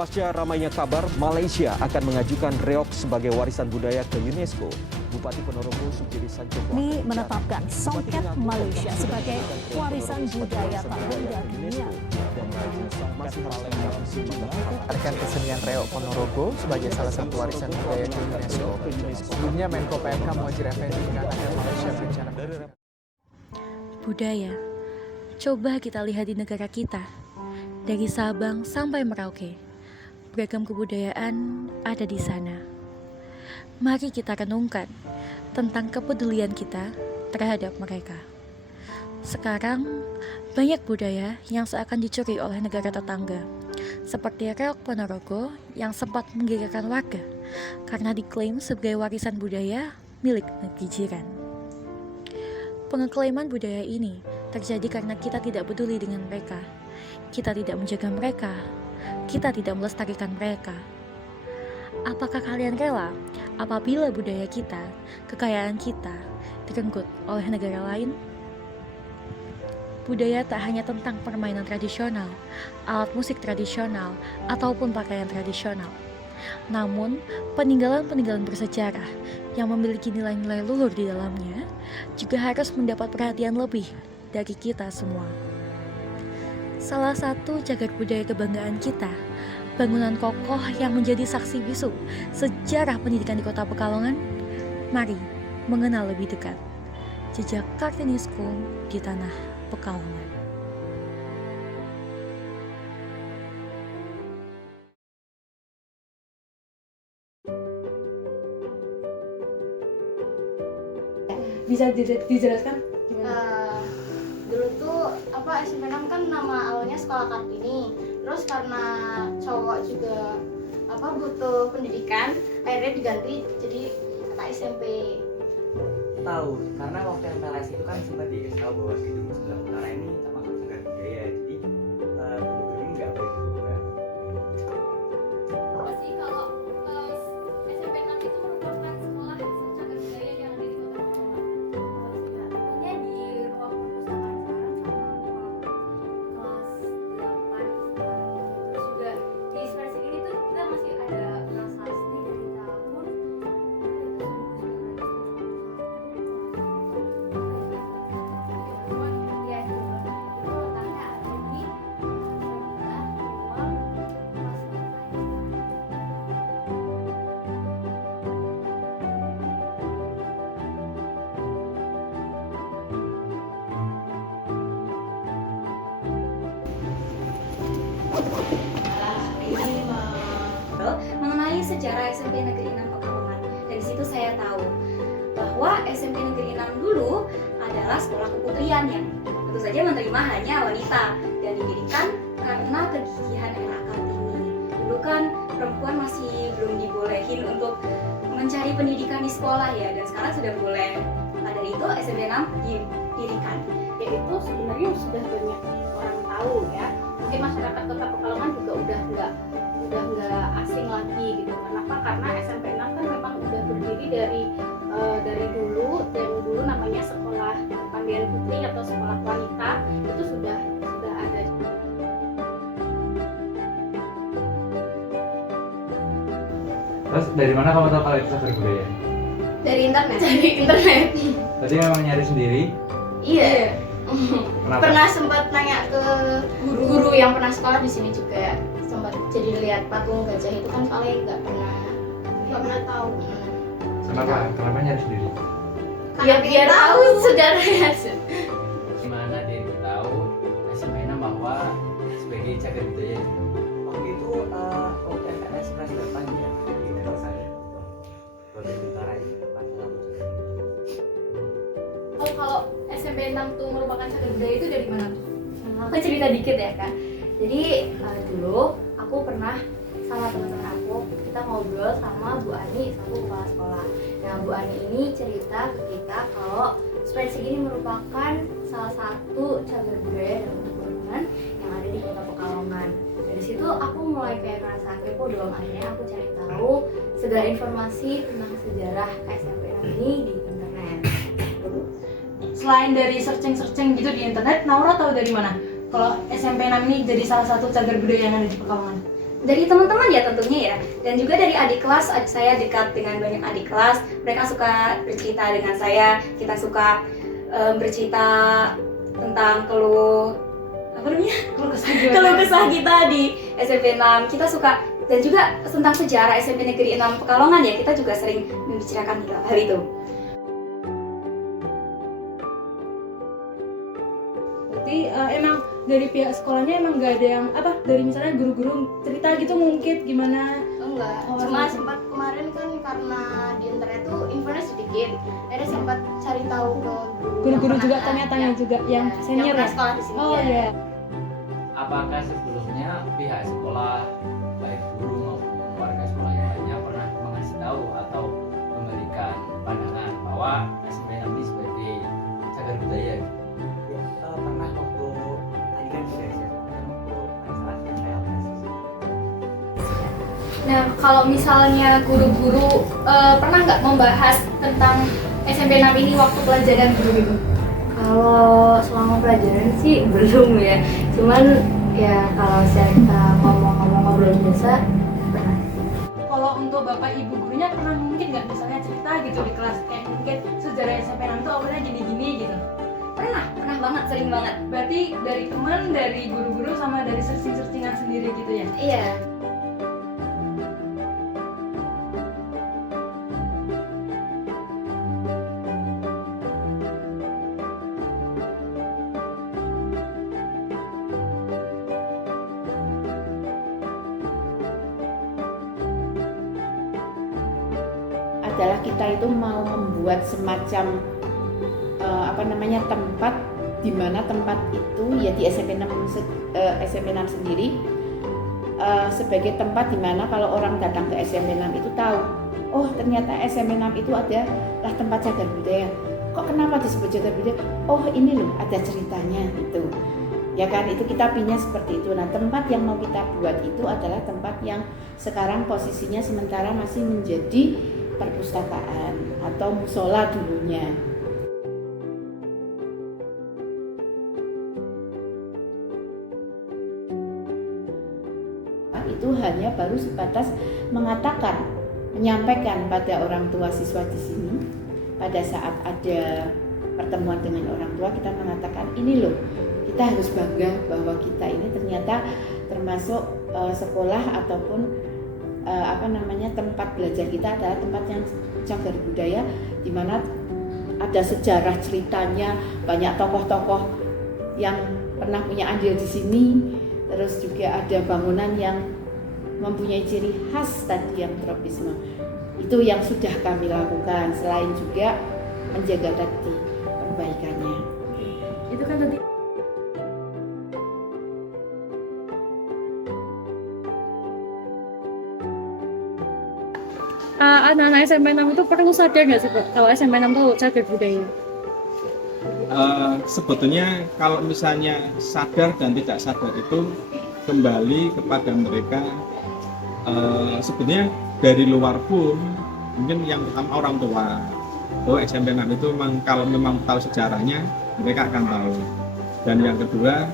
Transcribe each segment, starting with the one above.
Pasca ramainya kabar, Malaysia akan mengajukan reok sebagai warisan budaya ke UNESCO. Bupati Ponorogo Sukiri Sancoko menetapkan songket Malaysia sebagai warisan budaya tak benda dunia. Menetapkan kesenian reok Ponorogo sebagai salah satu warisan budaya ke UNESCO. Sebelumnya Menko PMK Muhadjir Effendi mengatakan Malaysia berencana budaya. Coba kita lihat di negara kita, dari Sabang sampai Merauke. Beragam kebudayaan ada di sana. Mari kita renungkan tentang kepedulian kita terhadap mereka. Sekarang, banyak budaya yang seakan dicuri oleh negara tetangga, seperti reok Ponorogo yang sempat menggegerkan warga karena diklaim sebagai warisan budaya milik negeri jiran. Pengeklaiman budaya ini terjadi karena kita tidak peduli dengan mereka. Kita tidak menjaga mereka. Kita tidak melestarikan mereka. Apakah kalian rela apabila budaya kita, kekayaan kita, direnggut oleh negara lain? Budaya tak hanya tentang permainan tradisional, alat musik tradisional, ataupun pakaian tradisional. Namun, peninggalan-peninggalan bersejarah yang memiliki nilai-nilai luhur di dalamnya juga harus mendapat perhatian lebih dari kita semua. Salah satu cagar budaya kebanggaan kita, bangunan kokoh yang menjadi saksi bisu sejarah pendidikan di Kota Pekalongan. Mari mengenal lebih dekat jejak Kartini School di tanah Pekalongan. Bisa dijelaskan gimana? Dulu tuh SMP 6 kan nama awalnya Sekolah Kartini. Terus karena cowok juga butuh pendidikan, akhirnya diganti jadi kata SMP. Tahu, karena waktu MPLS itu kan sempat dikasih tahu bahwa gedung sebelah utara ini termasuk cagar budaya, jadi gedung ini nggak boleh dibuka. Apa sih kalau SMP 6 itu merupakan sekolah cagar budaya yang ada di Kota Pekalongan? Tentunya di ruang perpustakaan sekarang sama ruang kelas 8. Terus juga di Spreadsheet ini tuh kita masih ada prasasti dari tahun mengenai sejarah SMP Negeri 6 Pekalongan. Dari situ saya tahu bahwa SMP Negeri 6 dulu adalah sekolah keputrian yang tentu saja menerima hanya wanita dan didirikan karena kegigihan era Kartini. Dulu kan perempuan masih belum dibolehin untuk mencari pendidikan di sekolah ya, dan sekarang sudah boleh. Nah, dari itu SMP 6 didirikan. Itu sebenarnya sudah banyak orang tahu ya. Mungkin masyarakat Kota Pekalongan juga udah nggak asing lagi gitu. Kenapa? Karena SMP 6 kan memang udah berdiri dari dulu, dan dulu namanya Sekolah Pandian Putri atau Sekolah Wanita, itu sudah ada. Terus dari mana kamu tahu kalau itu cagar budaya? Dari internet. Tadi memang nyari sendiri? Iya. Kenapa? Pernah sempat nanya ke guru-guru yang pernah sekolah di sini juga, sempat jadi lihat patung gajah itu kan paling nggak pernah tahu. Kenapa nyari sendiri? Ya biar tahu sejarahnya. Gimana dia tahu SMP 6 bahwa sebagai cagar budaya? Waktu itu waktu MPLS kelas 8 ya, di tempat saya bagian utara ini tempatnya. Kalau SMP 6 tuh merupakan cagar budaya itu dari mana tuh? Aku cerita dikit ya Kak. Jadi dulu aku pernah sama teman-teman aku, kita ngobrol sama Bu Ani selaku kepala sekolah. Nah, Bu Ani ini cerita ke kita kalau Spreadsheet ini merupakan salah satu cagar budaya dan keturunan yang ada di Kota Pekalongan. Dari situ aku mulai kayak ngerasa kepo dong, akhirnya aku cari tahu segala informasi tentang sejarah SMP 6 ini di internet. Selain dari searching gitu di internet, Naura tahu dari mana kalau SMP 6 ini jadi salah satu cagar budaya yang ada di Pekalongan? dari teman-teman ya tentunya ya, dan juga dari adik kelas. Saya dekat dengan banyak adik kelas, mereka suka bercerita dengan saya, kita suka bercerita tentang keluh kesah kita di SMP 6. Kita suka, dan juga tentang sejarah SMP Negeri 6 Pekalongan ya, kita juga sering membicarakan hal itu. Berarti emang dari pihak sekolahnya emang nggak ada yang dari misalnya guru-guru cerita gitu mungkin gimana? Enggak, cuma sempat kemarin kan karena di internet tuh infonya sedikit, akhirnya sempat cari tahu ke Guru-guru juga tanya-tanya juga yang senior yang ya? sekolah di sini. Oh iya. Apakah sebelumnya pihak sekolah, baik guru maupun warga sekolah yang lainnya pernah mengasih tahu atau memberikan pandangan bahwa SMP 6 ini sebagai cagar budaya? Pernah waktu tadi kan juga ya, waktu saat PLS. Nah, kalau misalnya guru-guru pernah nggak membahas tentang SMP 6 ini waktu pelajaran guru itu? Kalau selama pelajaran sih belum ya, cuman ya kalau kita ngobrol biasa pernah. Kalau untuk bapak ibu gurunya pernah mungkin nggak misalnya cerita gitu di kelas kayak mungkin sejarah SMP 6 itu awalnya gini-gini gitu? Pernah banget, sering banget. Berarti dari teman, dari guru-guru sama dari searching-searchingan sendiri gitu ya? Iya. Adalah kita itu mau membuat semacam tempat di mana tempat itu ya di SMP 6 sendiri sebagai tempat di mana kalau orang datang ke SMP 6 itu tahu, oh ternyata SMP 6 itu adalah tempat cagar budaya. Kok kenapa disebut cagar budaya? Oh ini loh ada ceritanya itu. Ya kan, itu kita pinnya seperti itu. Nah, tempat yang mau kita buat itu adalah tempat yang sekarang posisinya sementara masih menjadi perpustakaan atau musola dulunya. Itu hanya baru sebatas menyampaikan pada orang tua siswa di sini. Pada saat ada pertemuan dengan orang tua, kita mengatakan ini loh, kita harus bangga bahwa kita ini ternyata termasuk sekolah ataupun tempat belajar kita adalah tempat yang cagar budaya, di mana ada sejarah ceritanya, banyak tokoh-tokoh yang pernah punya andil di sini, terus juga ada bangunan yang mempunyai ciri khas tadi yang tropisme. Itu yang sudah kami lakukan, selain juga menjaga tadi perbaikannya. Itu kan tadi anak-anak SMP 6 itu perlu sadar nggak sih Pak, kalau SMP 6 itu cagar budaya? Sebetulnya kalau misalnya sadar dan tidak sadar itu kembali kepada mereka. Sebetulnya dari luar pun mungkin yang pertama orang tua, SMP 6 itu kalau memang tahu sejarahnya mereka akan tahu. Dan yang kedua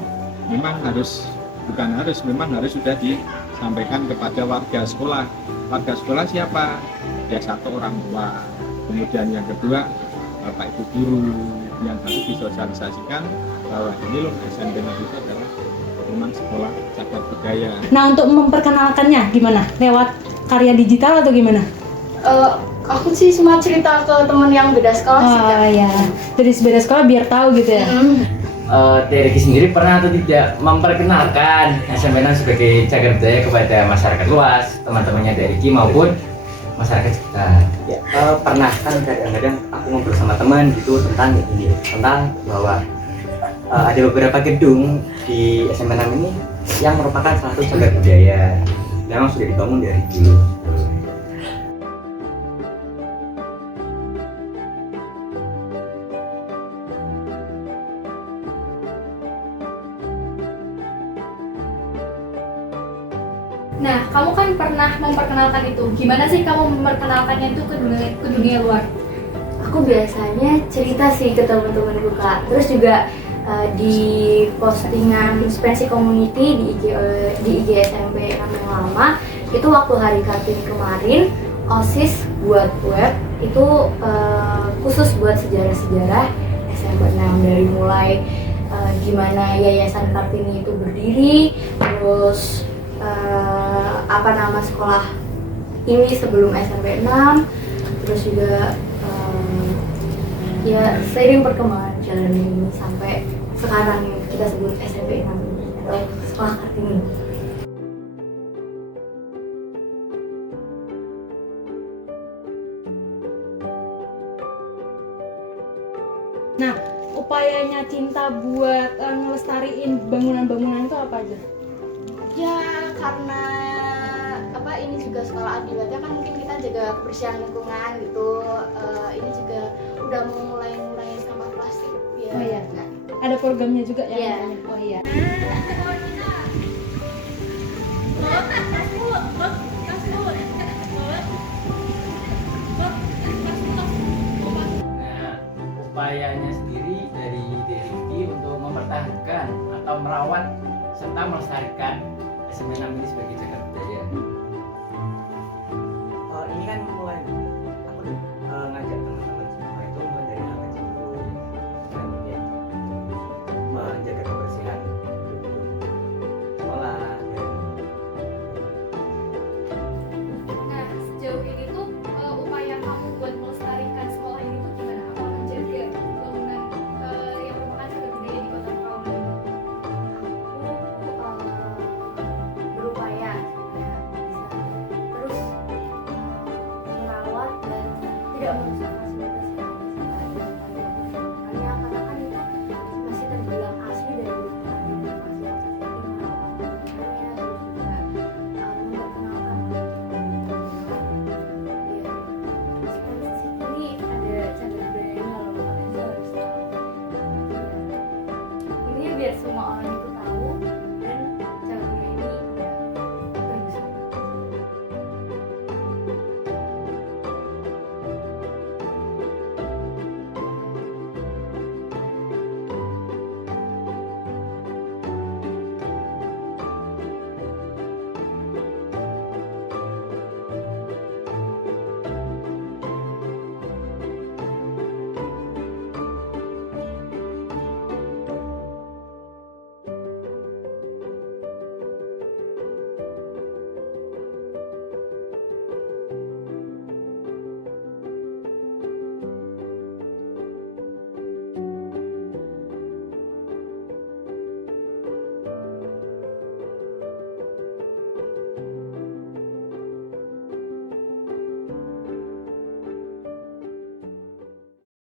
memang harus sudah disampaikan kepada warga sekolah. Warga sekolah siapa? Ya satu orang tua. Kemudian yang kedua bapak ibu guru yang harus disosialisasikan bahwa ini loh SMP 6 itu adalah memang sekolah cagar budaya. Nah, untuk memperkenalkannya gimana? Lewat karya digital atau gimana? Aku sih cuma cerita ke temen yang beda sekolah sih. Oh iya, dari beda sekolah biar tahu gitu ya. Teriki sendiri pernah atau tidak memperkenalkan SMP 6 sebagai cagar budaya kepada masyarakat luas, teman-temannya Teriki maupun masyarakat sekitar? Ya, pernah kan kadang-kadang aku ngobrol sama teman gitu tentang bahwa ada beberapa gedung di SMP 6 ini yang merupakan salah satu cagar budaya. Memang sudah dibangun dari dulu. Nah, kamu kan pernah memperkenalkan itu. Gimana sih kamu memperkenalkannya itu ke dunia luar? Aku biasanya cerita sih ke teman-temanku Kak. Terus juga di postingan Inspirasi Community di IG SMP yang lama itu waktu Hari Kartini kemarin OSIS buat web itu khusus buat sejarah-sejarah SMP 6 dari mulai gimana Yayasan Kartini itu berdiri, terus apa nama sekolah ini sebelum SMP 6, terus juga ya seiring perkembangan jalan ini sampai sekarang yang kita sebut SMP 6 ini atau sekolah Kartini. Nah, upayanya Cinta buat ngelestariin bangunan-bangunan itu apa aja? Ya karena ini juga sekolah akibatnya kan mungkin kita jaga kebersihan lingkungan gitu. Ini juga udah mulai sampah plastik ya. Oh iya. Ada programnya juga ya? Iya. Oh iya. Nah, upayanya sendiri dari Rifki untuk mempertahankan atau merawat serta melestarikan SMP 6 ini sebagai cagar budaya. Ini kan mulai aku ngajak teman-teman semua itu mulai dari hal kecil dulu, dan ya menjaga kebersihan sekolah. Nah, sejauh ini tuh upaya kamu buat melestarikan sekolah ini tuh gimana? Apa menjaga bangunan yang merupakan cagar budaya di kota kamu? Aku berupaya supaya bisa terus merawat dan tidak merusak fasilitas yang ada di sekolah. Karena kan itu masih terbilang asli dari fasilitas ini merawat lingkungannya, terus juga memperkenalkan ini ada cagar budayanya loh, kalian harus tahu. Ini biar semua orang